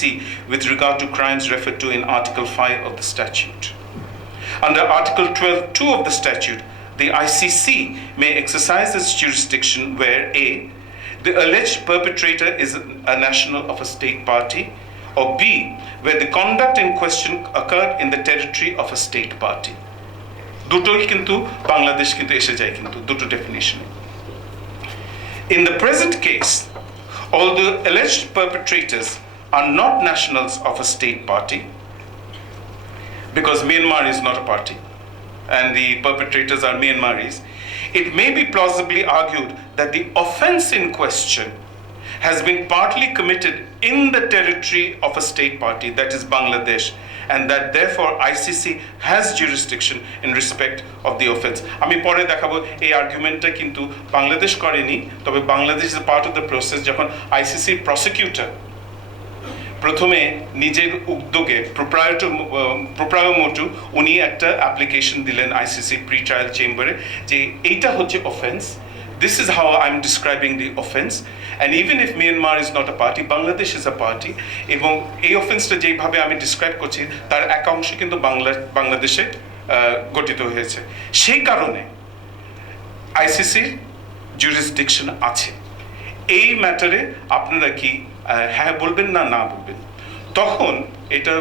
ICC with regard to crimes referred to in Article 5 of the statute. Under Article 12.2 of the statute, the ICC may exercise its jurisdiction where A, the alleged perpetrator is a national of a state party, or B, where the conduct in question occurred in the territory of a state party. দুটোই কিন্তু বাংলাদেশ কিন্তু এসে যায় কিন্তু দুটো ডেফিনিশনে। In the present case, although alleged perpetrators are not nationals of a state party, because Myanmar is not a party, and the perpetrators are Myanmaris, it may be plausibly argued that the offense in question has been partly committed in the territory of a state party, that is Bangladesh, and that therefore ICC has jurisdiction in respect of the offense. আমি পরে দেখাবো এই আর্গুমেন্টটা কিন্তু বাংলাদেশ করেনি, তবে Bangladesh is a part of the process যখন ICC prosecutor প্রথমে নিজের উদ্যোগে প্রোপ্রায়ো মোটু উনি একটা অ্যাপ্লিকেশন দিলেন আইসিসি প্রি ট্রায়াল চেম্বারে যে এইটা হচ্ছে offence, this is how I'm describing the offense, and even if Myanmar is not a party, Bangladesh is a party, এবং এই অফেন্সটা যেভাবে আমি ডিসক্রাইব করছি তার এক অংশ কিন্তু বাংলাদেশে গঠিত হয়েছে, সেই কারণে আইসিসির জুরিসডিকশন আছে। এই ম্যাটারে আপনারা কি হ্যাঁ বলবেন না না বলবেন? তখন এটা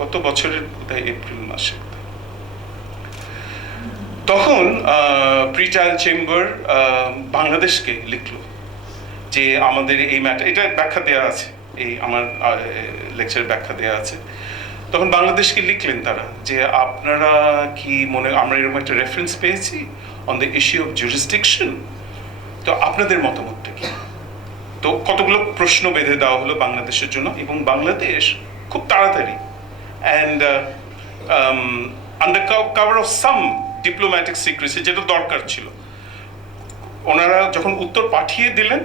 গত বছরের বোধহয় এপ্রিল মাসে তখন প্রি ট্রায়াল চেম্বার বাংলাদেশকে লিখলো যে আমাদের এই ম্যাটার, এটা ব্যাখ্যা দেওয়া আছে, এই আমার লেকচারের ব্যাখ্যা দেওয়া আছে। তখন বাংলাদেশকে লিখলেন তারা যে আপনারা কি আমরা এরকম একটা রেফারেন্স পেয়েছি on the issue of jurisdiction, তো আপনাদের মতামতটা কি? তো কতগুলো প্রশ্ন বেঁধে দেওয়া হলো বাংলাদেশের জন্য, এবং বাংলাদেশ খুব তাড়াতাড়ি and under cover of some diplomatic secrecy, যেটা দরকার ছিল, ওনারা যখন উত্তর পাঠিয়ে দিলেন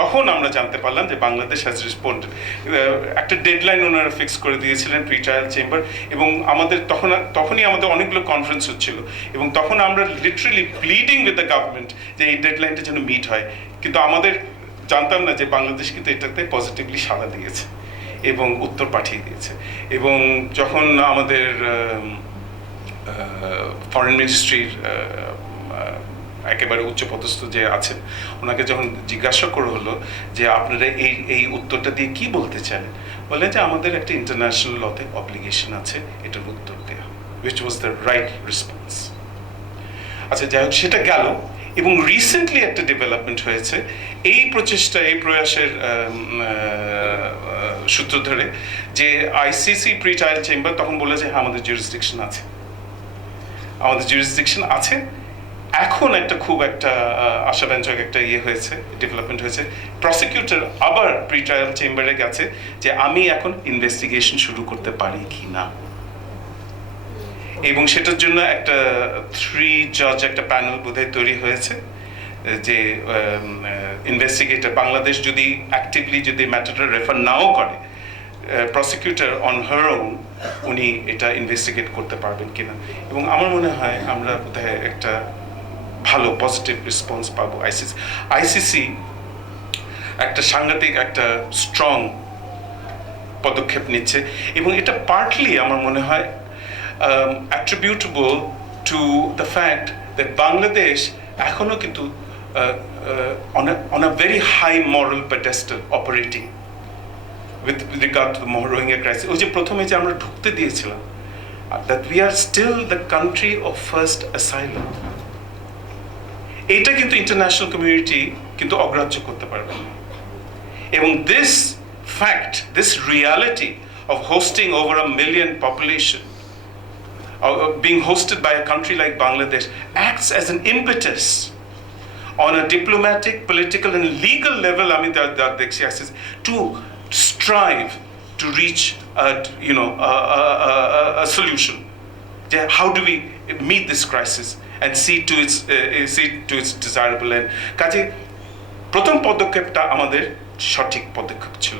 তখন আমরা জানতে পারলাম যে বাংলাদেশ হ্যাজ রেসপন্ডেড। একটা ডেডলাইন ওনারা ফিক্স করে দিয়েছিলেন প্রি ট্রায়াল চেম্বার, এবং আমাদের তখনই আমাদের অনেকগুলো কনফারেন্স হচ্ছিল, এবং তখন আমরা literally pleading with the government যে এই ডেডলাইনটা যেন মিট হয়, কিন্তু আমাদের জানতাম না যে বাংলাদেশ কিন্তু এটাতে পজিটিভলি সাড়া দিয়েছে এবং উত্তর পাঠিয়ে দিয়েছে। এবং যখন আমাদের ফরেন মিনিস্ট্রির একেবারে উচ্চপদস্থ যে আছেন ওনাকে যখন জিজ্ঞাসা করা হলো যে আপনারা এই উত্তরটা দিয়ে কি বলতে চান, বললেন যে আমাদের একটা ইন্টারন্যাশনাল লতে অব্লিগেশন আছে এটার উত্তর দেওয়া, which was the right response. আচ্ছা, যাই হোক, সেটা গেল। এবং রিসেন্টলি একটা ডেভেলপমেন্ট হয়েছে এই প্রচেষ্টা, এই প্রয়াসের সূত্র ধরে, যে আইসিসি প্রি ট্রায়াল চেম্বার তখন বলে যে হ্যাঁ আমাদের জুরিসডিকশন আছে, আমাদের জুরিসডিকশন আছে। এখন একটা খুব একটা আশাব্যঞ্জক একটা হয়েছে, ডেভেলপমেন্ট হয়েছে, প্রসিকিউটর আবার প্রি ট্রায়াল চেম্বারে গেছে যে আমি এখন ইনভেস্টিগেশন শুরু করতে পারি কি না, এবং সেটার জন্য একটা 3 জাজ একটা প্যানেল বোধহয় তৈরি হয়েছে, যে ইনভেস্টিগেটর বাংলাদেশ যদি অ্যাক্টিভলি যদি ম্যাটারটা রেফার নাও করে, প্রসিকিউটর অন হার ওন উনি এটা ইনভেস্টিগেট করতে পারবেন কিনা। এবং আমার মনে হয় আমরা বোধহয় একটা ভালো পজিটিভ রেসপন্স পাবো। আইসিসি একটা সাংঘাতিক একটা স্ট্রং পদক্ষেপ নিচ্ছে, এবং এটা পার্টলি আমার মনে হয় attributable to the fact that Bangladesh এখনো কিন্তু on a very high moral pedestal operating with regard to the Rohingya crisis. ওই যে প্রথমে যে আমরা ঢুকতে দিয়েছিলাম, that we are still the country of first asylum, এটা কিন্তু ইন্টারন্যাশনাল কমিউনিটি কিন্তু অগ্রাহ্য করতে পারবে না। এবং this fact, this reality of hosting over 1 million population, being hosted by a country like Bangladesh, acts as an impetus on a diplomatic, political and legal level, to strive to reach a solution. How do we meet this crisis and see to its desirable end? কাজে প্রথম পদক্ষেপটা আমাদের সঠিক পদক্ষেপ ছিল।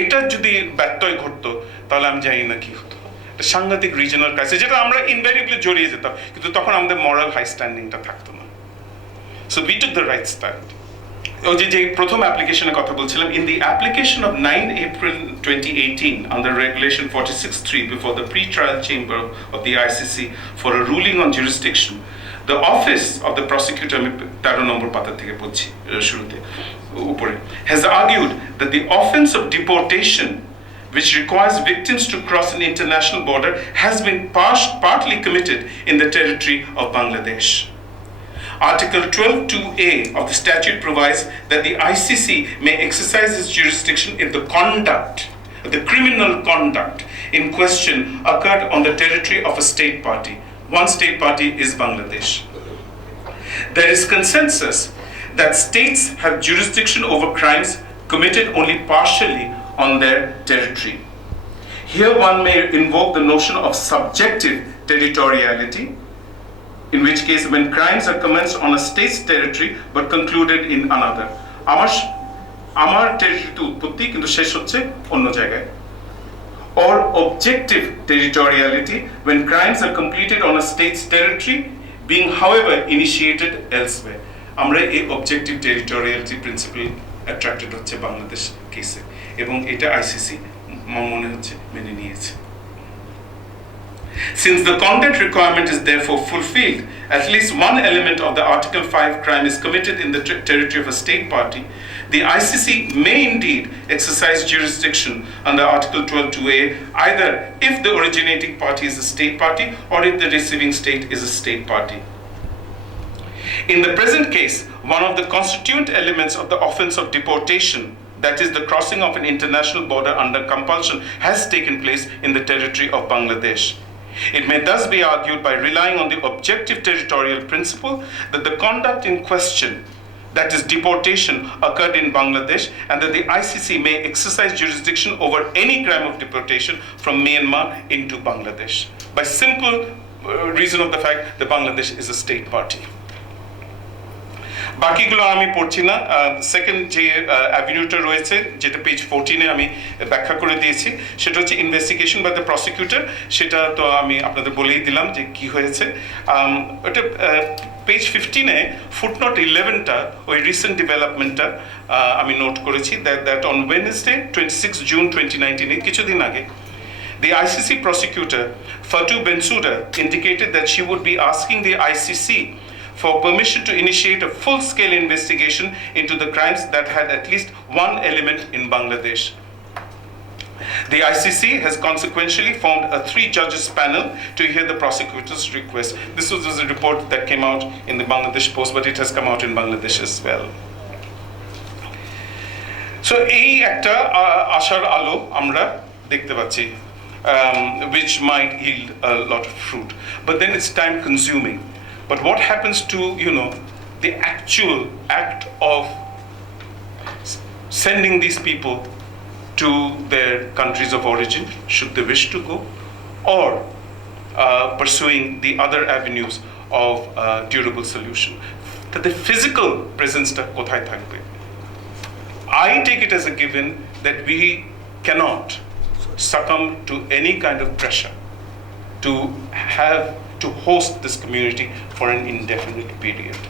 এটা যদি ব্যত্যয় ঘটতো তাহলে আমি জানি না কি হতো, সাংঘাতিক রিজনাল ক্রাইসিস, যেটা আমরা ইনভেরিয়েবলি জড়িয়ে যেতাম, কিন্তু তখন আমাদের মরাল হাই স্ট্যান্ডিংটা থাকতো না। So we took the right stand. ওই যে প্রথম অ্যাপ্লিকেশনের কথা বলছিলাম, in the application of 9 April 2018 under regulation 46.3 before the pre-trial chamber of the ICC for a ruling on jurisdiction, the office of the prosecutor, 13 নম্বর পাতা থেকে বলছি শুরুতে উপরে, has argued that the offense of deportation which requires victims to cross an international border has been partly committed in the territory of Bangladesh. Article 12.2a of the statute provides that the ICC may exercise its jurisdiction if the conduct, the criminal conduct in question occurred on the territory of a state party. One state party is Bangladesh. There is consensus that states have jurisdiction over crimes committed only partially on their territory. Here one may invoke the notion of subjective territoriality, in which case when crimes are commenced on a state's territory but concluded in another. আমার টেরিটরিতে উৎপত্তি কিন্তু শেষ হচ্ছে অন্য জায়গায়. Or objective territoriality, when crimes are completed on a state's territory being however initiated elsewhere. আমরা এই objective territoriality principle attracted হচ্ছে বাংলাদেশ কেসে, এবং এটা আইসিসি মনে হচ্ছে মেনে নিয়েছে. Since the conduct requirement is therefore fulfilled, at least one element of the Article 5 crime is committed in the territory of a state party, the ICC may indeed exercise jurisdiction under Article 12.2a either if the originating party is a state party or if the receiving state is a state party. In the present case, one of the constituent elements of the offense of deportation, that is the crossing of an international border under compulsion, has taken place in the territory of Bangladesh. It may thus be argued, by relying on the objective territorial principle, that the conduct in question, that is deportation, occurred in Bangladesh, and that the ICC may exercise jurisdiction over any crime of deportation from Myanmar into Bangladesh, by simple reason of the fact that Bangladesh is a state party. বাকিগুলো আমি পড়ছি না. সেকেন্ড যে অ্যাভিনিউটা রয়েছে, যেটা পেজ 14-এ আমি ব্যাখ্যা করে দিয়েছি, সেটা হচ্ছে ইনভেস্টিগেশন বাই দ্য প্রসিকিউটর. সেটা তো আমি আপনাদের বলেই দিলাম যে কি হয়েছে. ওটা পেজ 15-এ ফুটনোট 11টা ওই রিসেন্ট ডেভেলপমেন্টটা আমি নোট করেছি, দ্যাট অন ওয়েডনেসডে 26 জুন 2019, কিছুদিন আগে, the ICC prosecutor Fatou Bensouda indicated that she would be asking the ICC for permission to initiate a full-scale investigation into the crimes that had at least one element in Bangladesh. The ICC has consequentially formed a 3-judges panel to hear the prosecutor's request. This was a report that came out in the Bangladesh Post, but it has come out in Bangladesh as well. So এই একটা আশার আলো আমরা দেখতে পাচ্ছি, which might yield a lot of fruit, but then it's time consuming. But what happens to, the actual act of sending these people to their countries of origin, should they wish to go, or pursuing the other avenues of durable solution? That the physical presence-টা কোথায় থাকবে? I take it as a given that we cannot succumb to any kind of pressure to host this community for an indefinite period.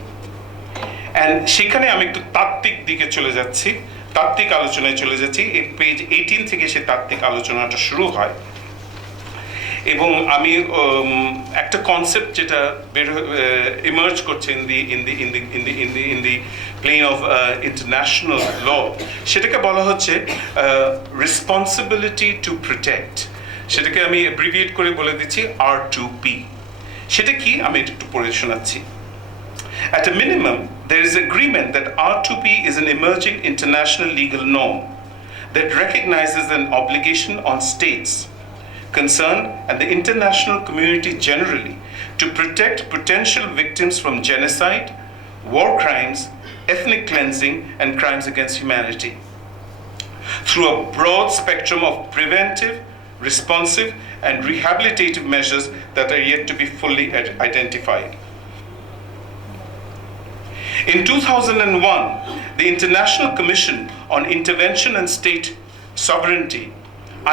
And সেখানে আমি একটু তাত্ত্বিক দিকে চলে যাচ্ছি, তাত্ত্বিক আলোচনায় চলে যাচ্ছি. এই পেজ 18 থেকে সে তাত্ত্বিক আলোচনাটা শুরু হয়, এবং আমি একটা কনসেপ্ট যেটা ইমার্জ করছে in the plane of international law, সেটাকে বলা হচ্ছে রেসপন্সিবিলিটি টু প্রোটেক্ট. সেটাকে আমি অ্যাব্রিভিয়েট করে বলে দিচ্ছি R2P. সেটা কি আমি একটু পড়ে শোনাচ্ছি. At a minimum, there is agreement that R2P is an emerging international legal norm that recognizes an obligation on states concerned and the international community generally to protect potential victims from genocide, war crimes, ethnic cleansing, and crimes against humanity through a broad spectrum of preventive, responsive, and rehabilitative measures that are yet to be fully identified. In 2001, the International Commission on Intervention and State Sovereignty,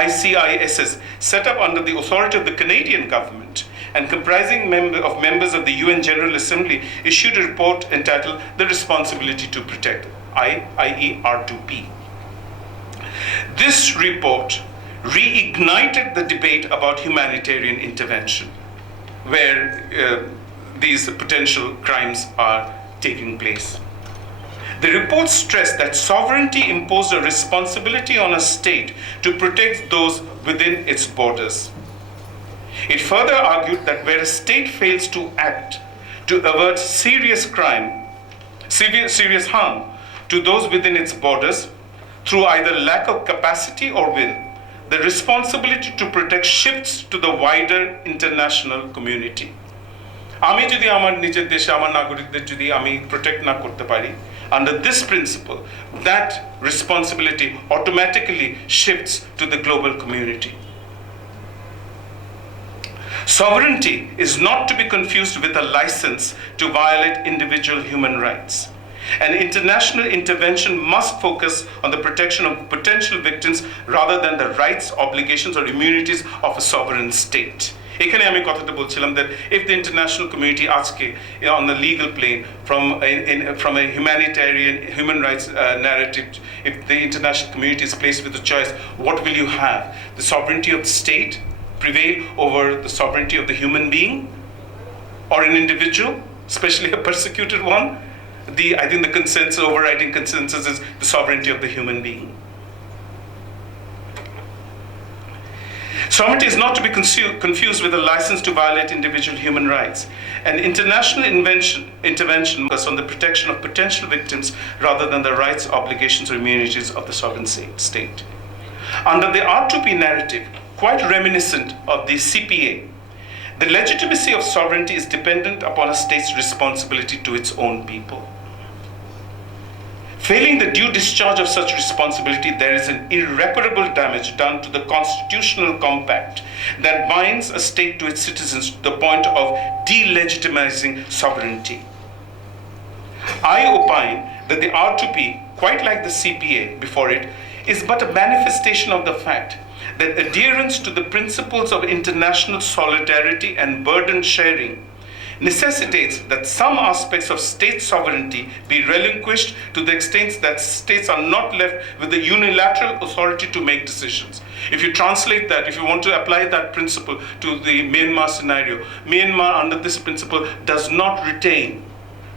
ICISS, set up under the authority of the Canadian government and comprising members of the UN General Assembly, issued a report entitled The Responsibility to Protect. i.e. R2P. This report reignited the debate about humanitarian intervention, where these potential crimes are taking place. The report stressed that sovereignty imposed a responsibility on a state to protect those within its borders. It further argued that where a state fails to act to avert serious harm to those within its borders through either lack of capacity or will, the responsibility to protect shifts to the wider international community. আমি যদি আমার নিজের দেশে আমার নাগরিকদের যদি আমি প্রোটেক্ট না করতে পারি, under this principle, that responsibility automatically shifts to the global community. Sovereignty is not to be confused with a license to violate individual human rights. An international intervention must focus on the protection of potential victims rather than the rights, obligations, or immunities of a sovereign state. এখানে আমি কথাটা বলছিলাম that if the international community আজকে on the legal plane from a humanitarian human rights narrative, if the international community is placed with the choice, what will you have? The sovereignty of the state prevail over the sovereignty of the human being or an individual, especially a persecuted one? I think the overriding consensus is the sovereignty of the human being. Sovereignty is not to be confused with a license to violate individual human rights. An international intervention focuses on the protection of potential victims rather than the rights, obligations, or immunities of the sovereign state. Under the R2P narrative, quite reminiscent of the CPA, the legitimacy of sovereignty is dependent upon a state's responsibility to its own people. Failing the due discharge of such responsibility, there is an irreparable damage done to the constitutional compact that binds a state to its citizens to the point of delegitimizing sovereignty. I opine that the R2P, quite like the CPA before it, is but a manifestation of the fact that adherence to the principles of international solidarity and burden sharing necessitates that some aspects of state sovereignty be relinquished to the extent that states are not left with the unilateral authority to make decisions. If you translate that, if you want to apply that principle to the Myanmar scenario, Myanmar under this principle does not retain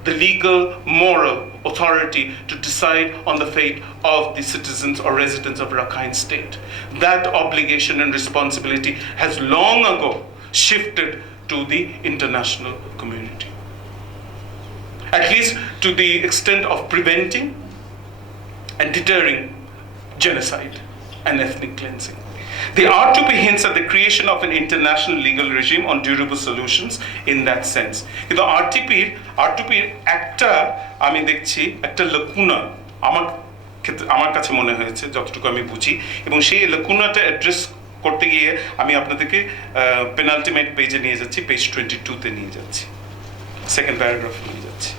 the legal, moral authority to decide on the fate of the citizens or residents of Rakhine State. That obligation and responsibility has long ago shifted to the international community, at least to the extent of preventing and deterring genocide and ethnic cleansing. The R2P hints at the creation of an international legal regime on durable solutions in that sense. কিন্তু R2P একটা আমি দেখছি একটা লকুনা আমার কাছে মনে হয়েছে যতটুকু আমি বুঝি, এবং সেই লকুনাটা অ্যাড্রেস করতে গিয়ে আমি আপনাদেরকে পেনাল্টিমেট পেজে নিয়ে যাচ্ছি, পেজ 22-তে নিয়ে যাচ্ছি, সেকেন্ড প্যারাগ্রাফ নিয়ে যাচ্ছি।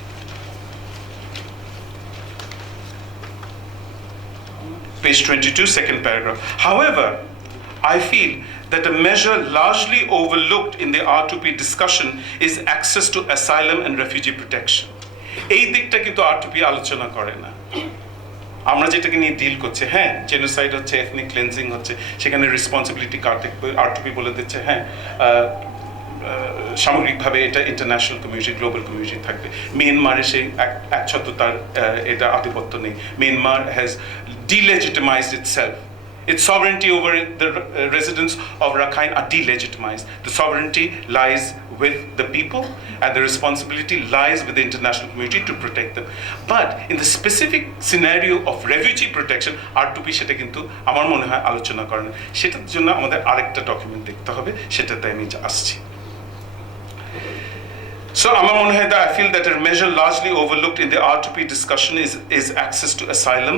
Page 22, second paragraph. However, I feel that a measure largely overlooked in the R2P discussion is access to asylum and refugee protection. এই দিকটা কিন্তু R2P আলোচনা করে না। আমরা যেটাকে নিয়ে ডিল করছে, হ্যাঁ জেনোসাইড হচ্ছে, এথনিক ক্লেন্সিং হচ্ছে, সেখানে রেসপন্সিবিলিটি কার দেখবে, R2P বলে দিচ্ছে হ্যাঁ সামগ্রিকভাবে এটা ইন্টারন্যাশনাল কমিউনিটি, গ্লোবাল কমিউনিটি থাকবে। মিয়ানমারে সেই একচ্ছত্রতার এটা আধিপত্য নেই। Myanmar has delegitimized itself. Its sovereignty over the residents of Rakhine are delegitimized. The sovereignty lies with the people and the responsibility lies with the international community to protect them. But in the specific scenario of refugee protection, R2P সেটা কিন্তু আমার মনে হয় আলোচনা করে না। সেটার জন্য আমাদের আরেকটা ডকুমেন্ট দেখতে হবে, সেটাতে আমি আসছি। So I feel that a measure largely overlooked in the R2P discussion is access to asylum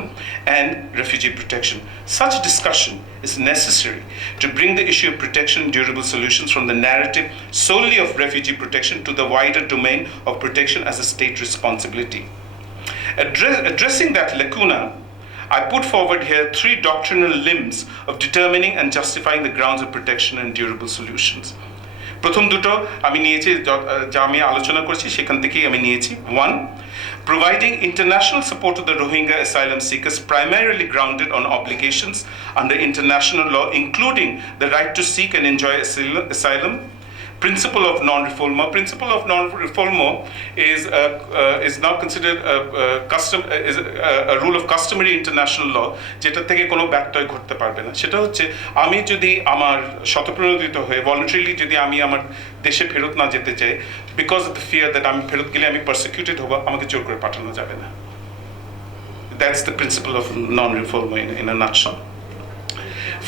and refugee protection. Such discussion is necessary to bring the issue of protection and durable solutions from the narrative solely of refugee protection to the wider domain of protection as a state responsibility. Addressing that lacuna, I put forward here 3 doctrinal limbs of determining and justifying the grounds of protection and durable solutions. প্রথম দুটো আমি নিয়েছি, যা আমি আলোচনা করছি সেখান থেকেই আমি নিয়েছি। 1. Providing international support to the Rohingya asylum seekers primarily grounded on obligations under international law, including the right to seek and enjoy asylum. Principle of non-refoulement. Principle of non-refoulement is now considered a rule of customary international law, যেটা থেকে কোনো ব্যত্যয় ঘটতে পারবে না। সেটা হচ্ছে আমি যদি আমার স্বতঃপ্রণোদিত হয়ে ভলান্টারিলি যদি আমি আমার দেশে ফেরত না যেতে চাই, because of the fear that আমি ফেরত গেলে আমি পারসিকিউটেড হবো, আমাকে জোর করে পাঠানো যাবে না। That's the principle of non-refoulement in a nutshell.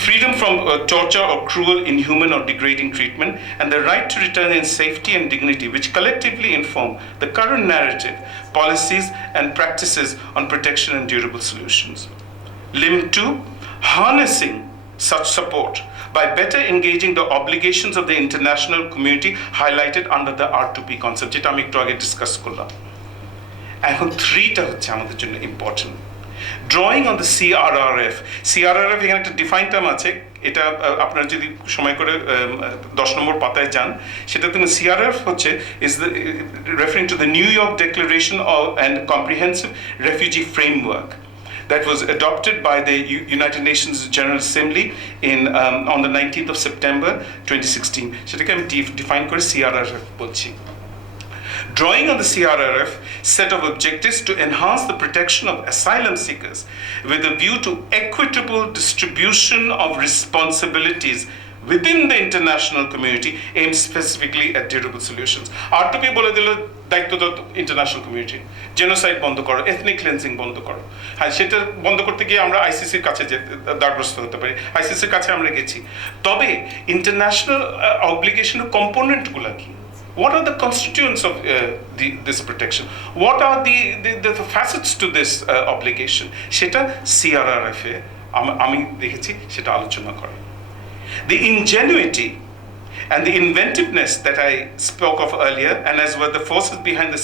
Freedom from torture or cruel, inhuman, or degrading treatment, and the right to return in safety and dignity, which collectively inform the current narrative, policies, and practices on protection and durable solutions. Limb 2, harnessing such support by better engaging the obligations of the international community highlighted under the R2P concept, যেটা আমি একটু আগে ডিসকাস করলাম। এখন 3টা হচ্ছে আমাদের জন্য important. Drawing on the CRRF এখানে একটা ডিফাইন টার্ম আছে, এটা আপনারা যদি সময় করে 10 নম্বর পাতায় যান, সেটা তুমি CRRF হচ্ছে is the referring to the New York Declaration and Comprehensive Refugee Framework that was adopted by the United Nations General Assembly on the 19th of September 2016. সেটাকে আমি ডিফাইন করে CRRF বলছি। Drawing on the CRRF set of objectives to enhance the protection of asylum seekers with a view to equitable distribution of responsibilities within the international community aimed specifically at durable solutions. R2P বলে দিল দায়িত্ব তো international community, genocide বন্ধ করো, ethnic cleansing বন্ধ করো। হ্যাঁ, সেটা বন্ধ করতে গিয়ে আমরা আইসিসির কাছে দ্বারস্থ হতে পারি, আইসিসির কাছে আমরা গেছি। তবে ইন্টারন্যাশনাল অব্লিগেশনের কম্পোনেন্টগুলো কি? What are the constituents of this protection? What are the facets to this obligation? সেটা CRRF এ আমি দেখেছি সেটা আলোচনা করে। The ingenuity and the inventiveness that I spoke of earlier, and as were the forces behind the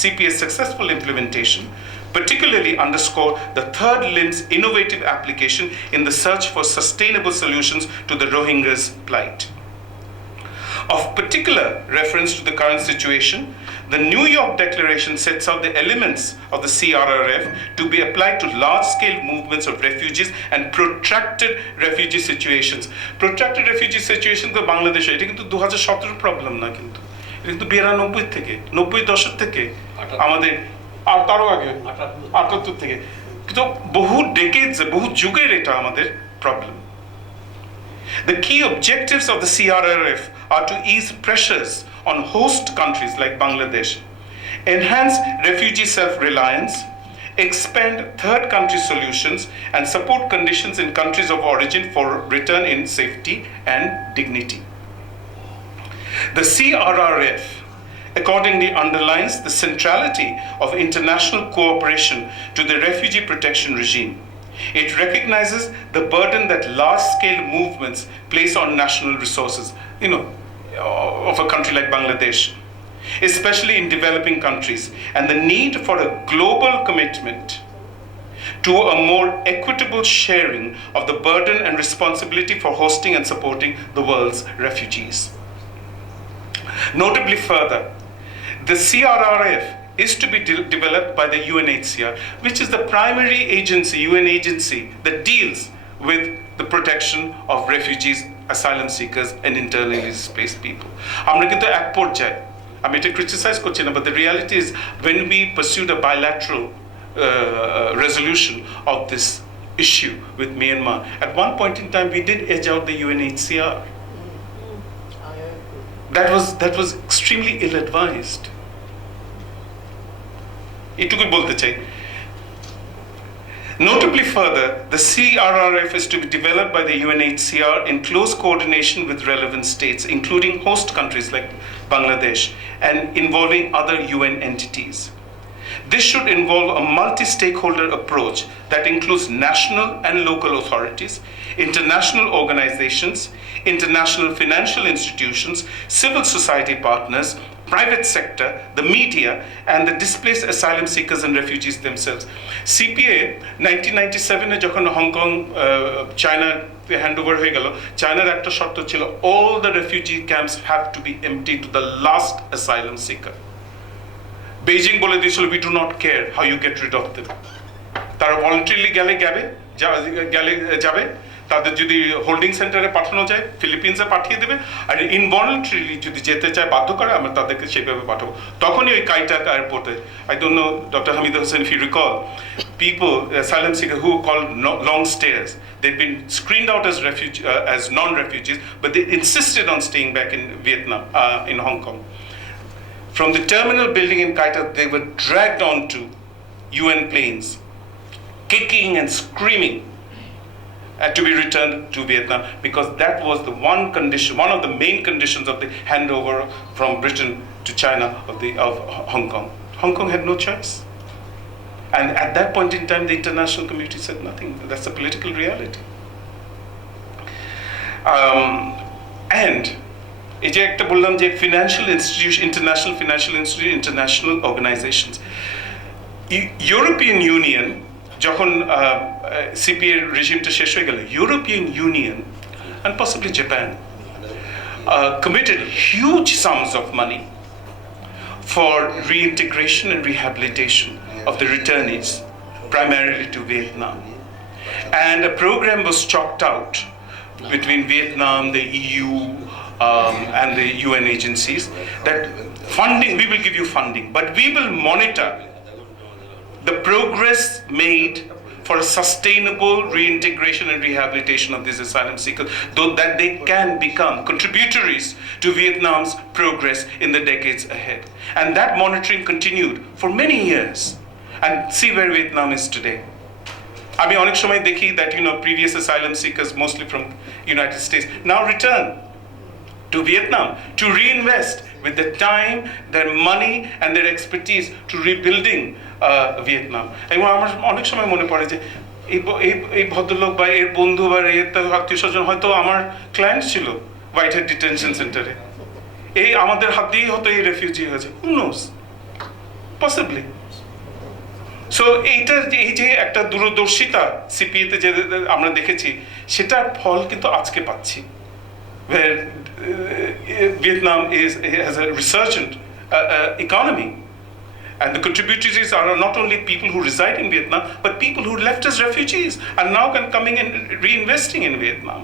CPA's successful implementation, particularly underscore the third limb's innovative application in the search for sustainable solutions to the Rohingyas' plight. Of particular reference to the current situation, the New York Declaration sets out the elements of the CRRF to be applied to large-scale movements of refugees and protracted refugee situations. Protracted refugee situations তো বাংলাদেশে, এটা কিন্তু 2017 প্রবলেম না, কিন্তু এটা কিন্তু 92 থেকে 90 দশক থেকে আমাদের, আর তারও আগে 78 থেকে, কিন্তু বহু ডেকেডস, বহু যুগের এটা আমাদের problem. The key objectives of the CRRF are to ease pressures on host countries like Bangladesh, enhance refugee self-reliance, expand third country solutions, and support conditions in countries of origin for return in safety and dignity. The CRRF accordingly underlines the centrality of international cooperation to the refugee protection regime. It recognizes the burden that large-scale movements place on national resources, of a country like Bangladesh, especially in developing countries, and the need for a global commitment to a more equitable sharing of the burden and responsibility for hosting and supporting the world's refugees. Notably further, the CRRF is to be developed by the UNHCR, which is the primary agency, UN agency, that deals with the protection of refugees, asylum seekers, and internally displaced people. আমরা কিন্তু এক পর্যায়ে, আমি এটা criticize করছি না, but the reality is when we pursued a bilateral resolution of this issue with Myanmar, at one point in time we did edge out the UNHCR. That was extremely ill-advised. এটুকুই বলতে চাই। Notably further, the CRRF is to be developed by the UNHCR in close coordination with relevant states, including host countries like Bangladesh, and involving other UN entities. This should involve a multi-stakeholder approach that includes national and local authorities, international organizations, international financial institutions, civil society partners, private sector, the media, and the displaced asylum seekers and refugees themselves. CPA 1997 যখন হংকং চায়নাতে হ্যান্ডওভার হয়ে গেল, চায়নার একটা শর্ত ছিল, all the refugee camps have to be empty to the last asylum seeker. Beijing বলে দিয়েছিল, we do not care how you get rid of them. তারা ভলান্টারিলি যাবে, তাদের যদি হোল্ডিং সেন্টারে পাঠানো যায় ফিলিপিন্সে পাঠিয়ে দেবে, আর ইনভলান্টারিলি যদি যেতে চায় বাধ্য করে আমরা তাদেরকে সেইভাবে পাঠাবো। তখনই ওই কাইটাক এয়ারপোর্টে, I don't know doctor Hamid Hossain if you recall, people asylum seekers who called long stayers, they'd been screened out as non-refugees, but they insisted on staying back in Vietnam, in Hong Kong. From the terminal building in Kai Tak, they were dragged onto UN planes, kicking and screaming, to be returned to Vietnam, because that was the one condition, one of the main conditions of the handover from Britain to China of Hong Kong. Hong Kong had no choice. And at that point in time, the international community said nothing. That's a political reality. And এই যে একটা বললাম যে financial institution, international financial institution, international organizations, European Union যখন CPA রেজিমটা শেষ হয়ে গেল, European Union and possibly Japan committed huge sums of money for reintegration and rehabilitation of the returnees, primarily to Vietnam. And a program was chalked out between Vietnam, the EU, and the UN agencies, that funding, we will give you funding, but we will monitor the progress made for a sustainable reintegration and rehabilitation of these asylum seekers, though that they can become contributories to Vietnam's progress in the decades ahead. And that monitoring continued for many years. And see where Vietnam is today. আমি অনেক সময় দেখি that previous asylum seekers, mostly from United States, now return to Vietnam to reinvest with their time, their money, and their expertise to rebuilding Vietnam. এবং আমার অনেক সময় মনে পড়ে যে এই ভদ্রলোক বা এর বন্ধু বা এর আত্মীয় স্বজন হয়তো আমার ক্লায়েন্ট ছিল হোয়াইট হেড ডিটেনশন সেন্টারে, এই আমাদের হাত দিয়েই হয়তো এই রেফিউজি হয়েছে, who knows, possibly. সো এইটার এই যে একটা দূরদর্শিতা সিপিএতে যে আমরা দেখেছি, সেটার ফল কিন্তু আজকে পাচ্ছি, where Vietnam has a resurgent economy, and the contributors are not only people who reside in Vietnam, but people who left as refugees and now can coming and reinvesting in Vietnam.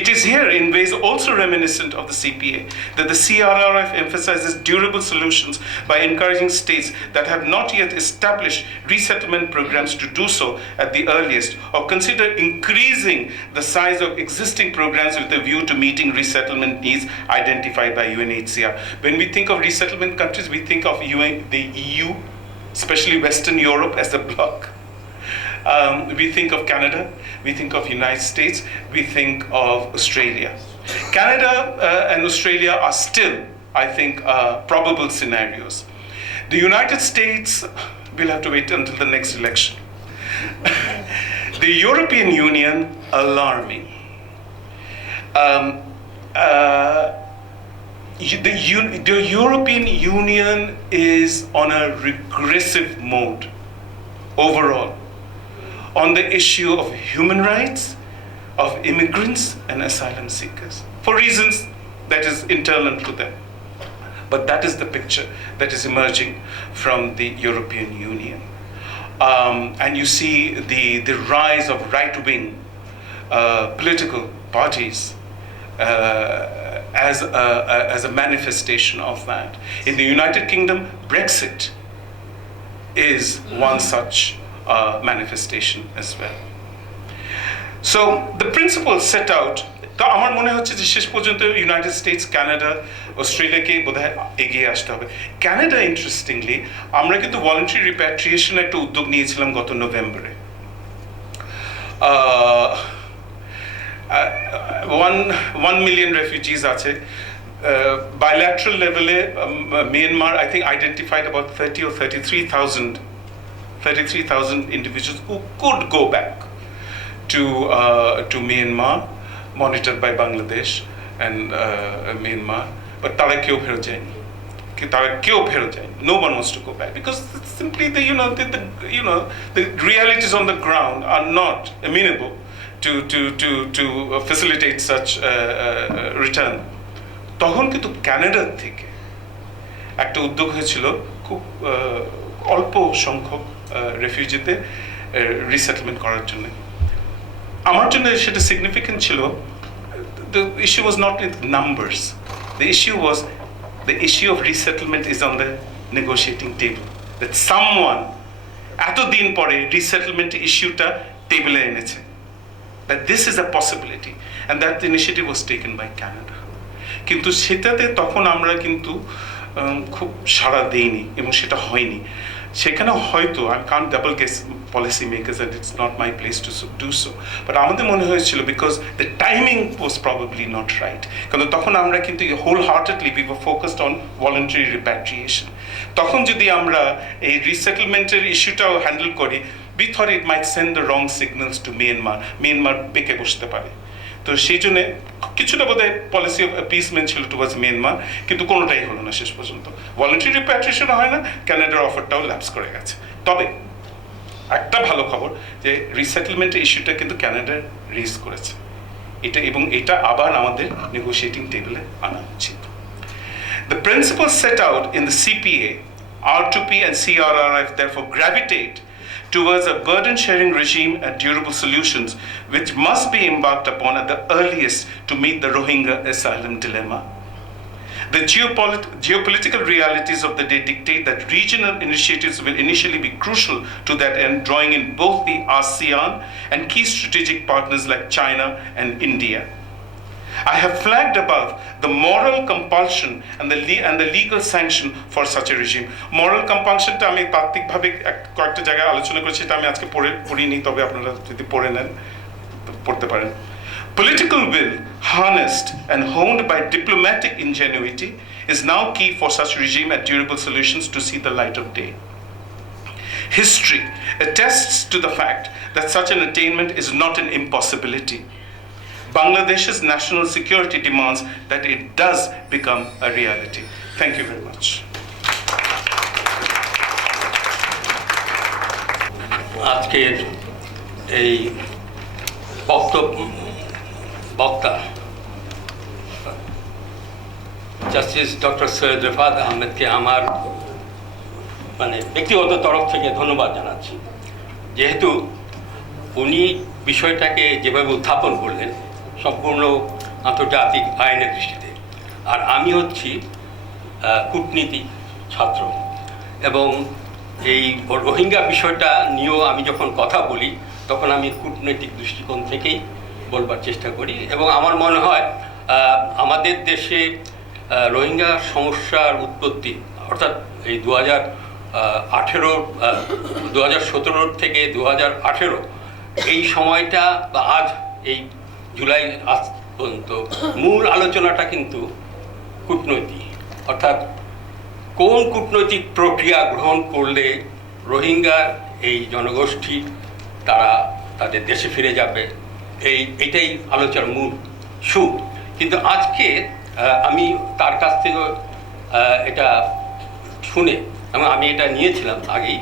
It is here, in ways also reminiscent of the CPA, that the CRRF emphasizes durable solutions by encouraging states that have not yet established resettlement programs to do so at the earliest, or consider increasing the size of existing programs with a view to meeting resettlement needs identified by UNHCR. When we think of resettlement countries, we think of the EU, especially Western Europe as a bloc. We think of Canada, we think of United States, we think of Australia. Canada and Australia are still, I think, probable scenarios. The United States, we'll have to wait until the next election. The European Union, alarming. The European Union is on a regressive mode overall, on the issue of human rights, of immigrants and asylum seekers, for reasons that is internal to them. But that is the picture that is emerging from the European Union. And you see the rise of right-wing political parties as a manifestation of that. In the United Kingdom, Brexit is one such manifestation as well. So the principles set out, তো আমার মনে হচ্ছে যে শেষ পর্যন্ত United states, Canada, অস্ট্রেলিয়াকে বোধহয় এগিয়ে আসতে হবে। কানাডা, ইন্টারেস্টিংলি, আমরা কিন্তু ভলান্টারি রিপ্যাট্রিয়েশন একটা উদ্যোগ নিয়েছিলাম গত নভেম্বরে। 1 million refugees আছে। Bilateral level, Myanmar, I think, identified about 30 or 33,000 individuals who could go back to Myanmar, monitored by Bangladesh and Myanmar. But তারা কেউ ফেরত যায়নি, তারা কেউ ফেরত যায়নি। No one wants to go back because simply the realities on the ground are not amenable to facilitate such return. তখন কিন্তু কানাডার থেকে একটা উদ্যোগ হয়েছিল খুব অল্প সংখ্যক রেফিউজিতে রিসেটেলমেন্ট করার জন্য। আমার জন্য সেটা সিগনিফিকেন্ট ছিল। The issue was not with numbers. The issue of resettlement is on the negotiating table. That someone এতদিন পরে resettlement ইস্যুটা টেবিলে এনেছে, that this is a possibility, and that initiative was taken by Canada. কিন্তু সেটাতে তখন আমরা কিন্তু খুব সাড়া দেইনি এবং সেটা হয়নি। সেখানে হয়তো I can't double guess policy makers and it's not my place to do so, but আমাদের মনে হয়েছিল because the timing was probably not right, কারণ তখন আমরা কিন্তু wholeheartedly we were focused on voluntary repatriation. তখন যদি আমরা এই রিসেটেলমেন্টের ইস্যুটাও হ্যান্ডেল করি, we thought it might send the wrong signals to Myanmar বেঁকে বসতে পারে। তো সেই জন্য কিছুটা বোধহয় পলিসি অফ অ্যাপিসমেন্ট ছিল টুয়ার্ডস মিয়ানমার, কিন্তু কোনোটাই হলো না শেষ পর্যন্ত। ভলান্টারি রিপ্যাট্রিয়েশন হয় না, কানাডার অফারটাও ল্যাপস করে গেছে। তবে একটা ভালো খবর যে রিসেটেলমেন্টের ইস্যুটা কিন্তু কানাডার রেজ করেছে এটা আবার আমাদের নেগোশিয়েটিং টেবিলে আনা উচিত। The principles set out in the CPA, R2P and CRRF therefore gravitate towards a burden-sharing regime and durable solutions which must be embarked upon at the earliest to meet the Rohingya asylum dilemma. The geopolitical realities of the day dictate that regional initiatives will initially be crucial to that end, drawing in both the ASEAN and key strategic partners like China and India. I have flagged above the moral compulsion and the legal sanction for such a regime. Moral compulsion টা আমি তাত্ত্বিকভাবে কয়েকটা জায়গায় আলোচনা করেছি, এটা আমি আজকে পড়িনি, তবে আপনারা যদি পড়ে নেন পড়তে পারেন। Political will, harnessed and honed by diplomatic ingenuity, is now key for such regime and durable solutions to see the light of day. History attests to the fact that such an attainment is not an impossibility. Bangladesh's national security demands that it does become a reality. Thank you very much. আজকের এই বক্তা justice doctor Syed রেফাত আহমেদকে আমার ব্যক্তিগত তরফ থেকে ধন্যবাদ জানাচ্ছি, যেহেতু উনি বিষয়টাকে যেভাবে উত্থাপন করলেন সম্পূর্ণ আন্তর্জাতিক আইনের দৃষ্টিতে। আর আমি হচ্ছি কূটনীতি ছাত্র, এবং এই রোহিঙ্গা বিষয়টা নিয়েও আমি যখন কথা বলি তখন আমি কূটনৈতিক দৃষ্টিকোণ থেকেই বলবার চেষ্টা করি। এবং আমার মনে হয় আমাদের দেশে রোহিঙ্গা সমস্যার উৎপত্তি অর্থাৎ এই 2017 থেকে 2018 এই সময়টা বা আজ এই জুলাই আজ পর্যন্ত মূল আলোচনাটা কিন্তু কূটনৈতিক, অর্থাৎ কোন কূটনৈতিক প্রক্রিয়া গ্রহণ করলে রোহিঙ্গা এই জনগোষ্ঠী তারা তাদের দেশে ফিরে যাবে, এইটাই আলোচনার মূল সুর। কিন্তু আজকে আমি তার কাছ থেকে এটা শুনে, এবং আমি এটা নিয়েছিলাম আগেই